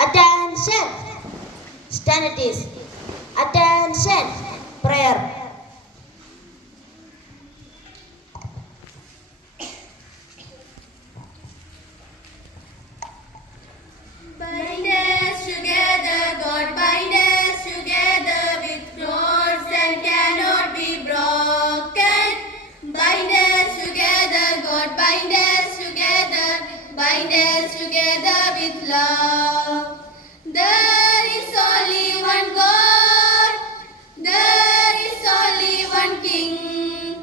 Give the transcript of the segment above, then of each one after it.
Attention! Stand it is. Attention! Prayer. Bind us together, God, bind us together with cords that cannot be broken. Bind us together, God, bind us together with love. There is only one God, there is only one King,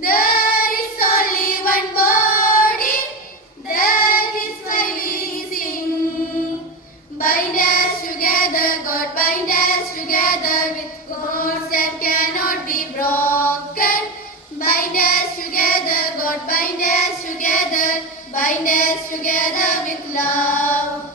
there is only one body, that is why we sing. Bind us together, God, bind us together with cords that cannot be broken. Bind us together, God, bind us together with love.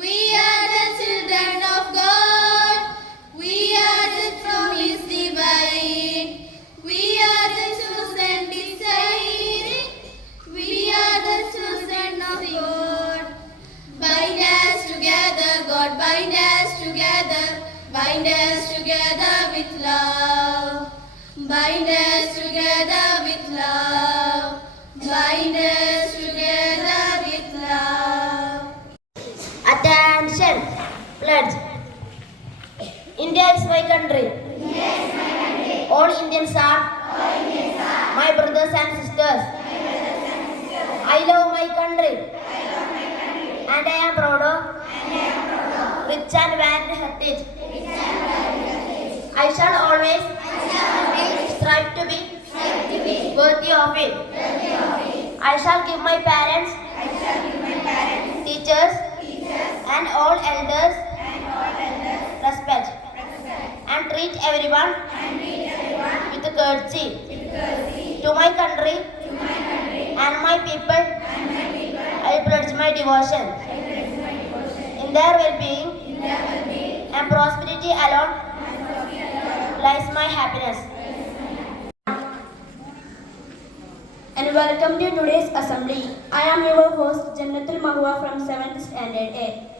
We are the children of God, we are the promise divine, we are the chosen decided, we are the chosen of God. Bind us together, God, bind us together with love. Bind us together with love. Bind us together with love. Attention! Pledge. India is my country. All Indians are my brothers and sisters. I love my country. And I am proud of rich and varied heritage. I shall always strive to be worthy of it. I shall give my parents, teachers, and all elders respect and treat everyone with courtesy. To my country and my people, I pledge my devotion. In their well-being and prosperity alone lies my happiness. And welcome to today's assembly. I am your host Jannatul Mahua from 7th Standard A.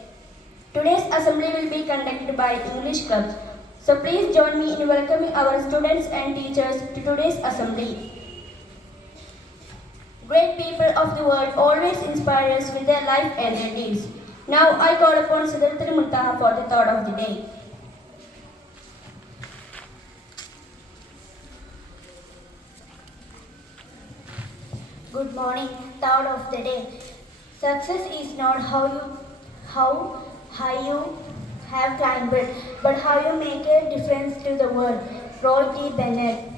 Today's assembly will be conducted by English Club. So please join me in welcoming our students and teachers to today's assembly. Great people of the world always inspire us with their life and their deeds. Now I call upon Siddhartha Muntaha for the thought of the day. Good morning, thought of the day. Success is not how high you have climbed, but how you make a difference to the world. Roll T. Bennett.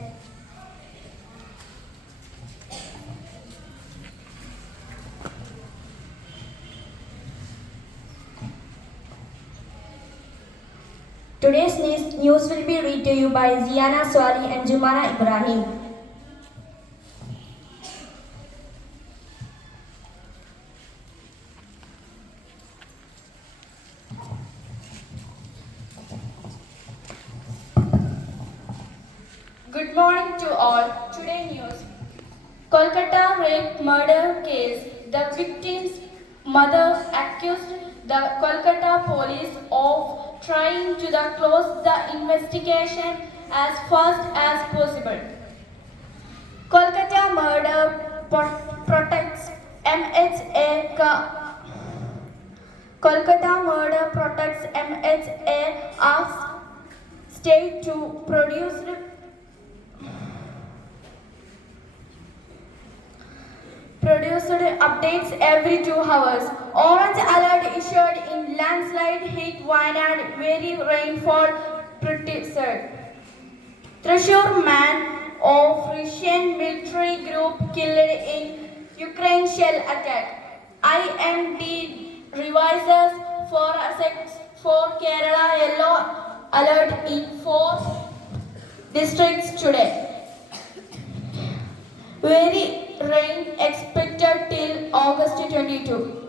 Today's news will be read to you by Ziana Swali and Jumana Ibrahim. Good morning to all. Today news. Kolkata rape murder case. The victim's mother accused the Kolkata police of trying to close the investigation as fast as possible. Kolkata murder protects MHA. Kolkata murder protects MHA asks state to produce updates every 2 hours. Orange alert issued in landslide hit Wayanad, very rainfall predicted. Thrissur man of Russian military group killed in Ukraine shell attack. IMD revises for Kerala yellow alert in 4 districts today. Very rain expected till August 22.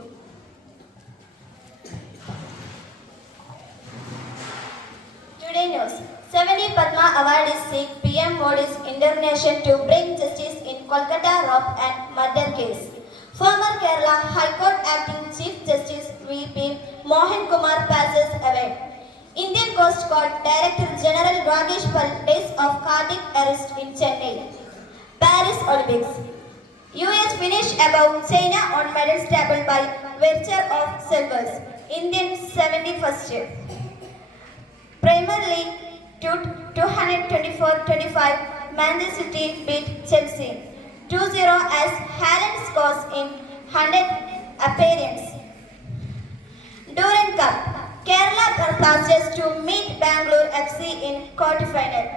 Today news. 70 Padma Award is seek PM Modi's intervention to bring justice in Kolkata rape and murder case. Former Kerala High Court Acting Chief Justice V.P. Mohan Kumar passes away. Indian Coast Guard Director General Rakesh Pal days of cardiac arrest in Chennai. Paris Olympics. US finished above China on medals table by virtue of silvers. Indian 71st. Premier League 224-25. Manchester City beat Chelsea 2-0 as Haaland scores in 100 appearance. Durand Cup. Kerala Blasters to meet Bangalore FC in quarter-final.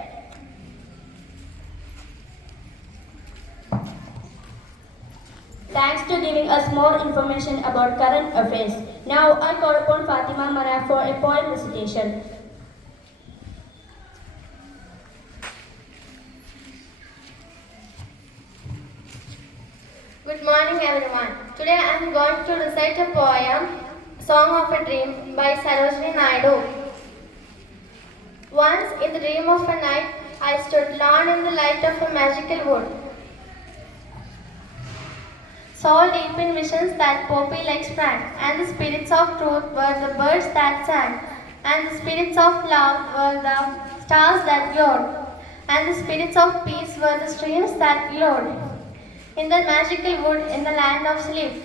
Thanks to giving us more information about current affairs. Now I call upon Fatima Mara for a poem recitation. Good morning everyone. Today I am going to recite a poem, Song of a Dream by Sarojini Naidu. Once in the dream of a night, I stood alone in the light of a magical wood. Soul deep in visions that poppy-like sprang, and the spirits of truth were the birds that sang, and the spirits of love were the stars that glowed, and the spirits of peace were the streams that glowed. In the magical wood in the land of sleep.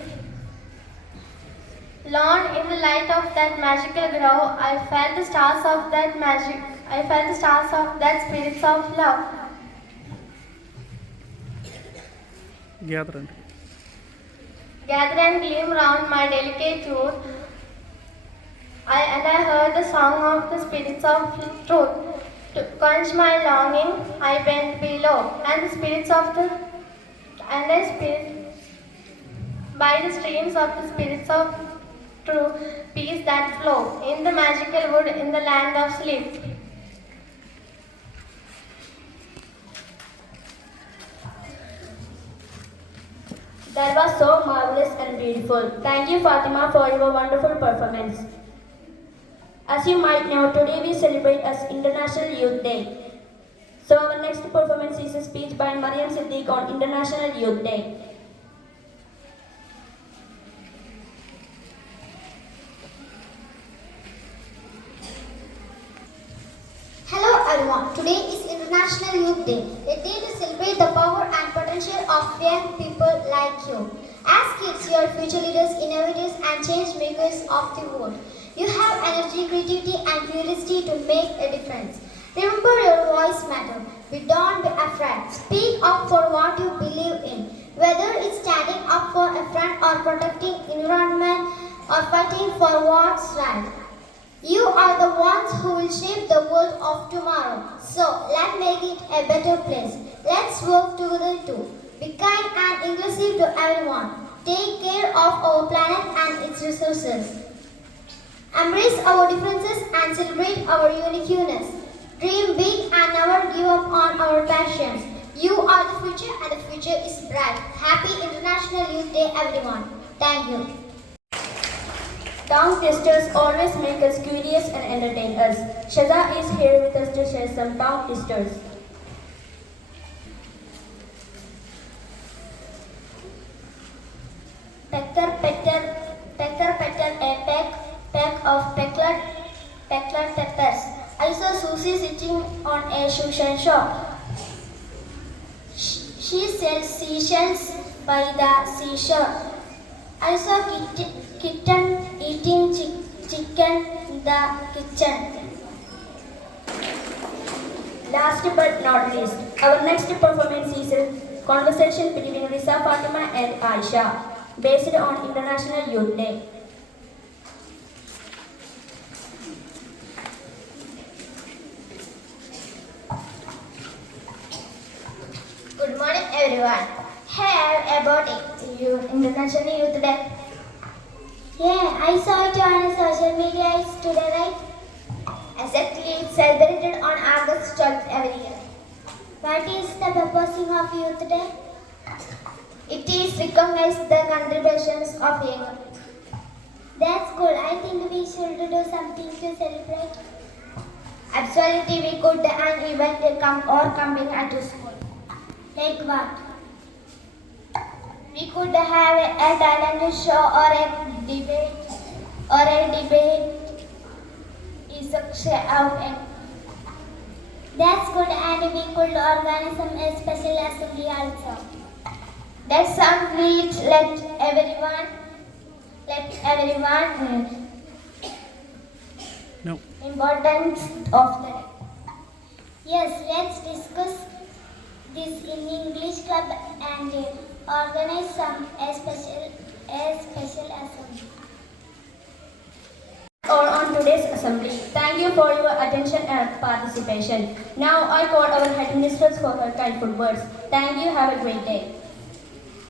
Lone in the light of that magical grove, I felt the stars of that spirits of love. Gather and gleam round my delicate youth. I heard the song of the spirits of truth. To quench my longing, I bent below, and the spirits of the by the streams of the spirits of true peace that flow in the magical wood in the land of sleep. That was so marvelous and beautiful. Thank you, Fatima, for your wonderful performance. As you might know, today we celebrate as International Youth Day. So our next performance is a speech by Mariam Siddiq on International Youth Day. Hello everyone, today is International Youth Day, a day to celebrate the power and potential of young people like you. As kids, you are future leaders, innovators and change makers of the world. You have energy, creativity and curiosity to make a difference. Remember, your voice matters. Don't be afraid. Speak up for what you believe in. Whether it's standing up for a friend or protecting environment or fighting for what's right. You are the ones who will shape the world of tomorrow. So, let's make it a better place. Let's work together too. Be kind and inclusive to everyone. Take care of our planet and its resources. Embrace our differences and celebrate our uniqueness. Dream big and never give up on our passions. You are the future and the future is bright. Happy International Youth Day everyone. Thank you. Tongue twisters always make us curious and entertain us. Shaza is here with us to share some tongue twisters. Pecker pecker a peck of peckled peppers. I saw Susie sitting on a shoe shop. She sells seashells by the seashore. I saw kitten eating chicken in the kitchen. Last but not least, our next performance is a conversation between Risa Fatima and Aisha, based on International Youth Day. Good morning everyone. Here about International Youth Day. Yeah, I saw it on social media today, right? Exactly, it's celebrated on August 12th every year. What is the purpose of Youth Day? It is recognize the contributions of young. That's cool. I think we should do something to celebrate. Absolutely, we could an event coming at school. Like what? We could have a talent show or a debate or or a debate is out. That's good, and we could organize a special assembly also. That sounds great. Let everyone No. importance of the day. Yes, let's discuss this in English club and organize a special assembly. Or on today's assembly. Thank you for your attention and participation. Now I call our headmistress for her kindful words. Thank you. Have a great day.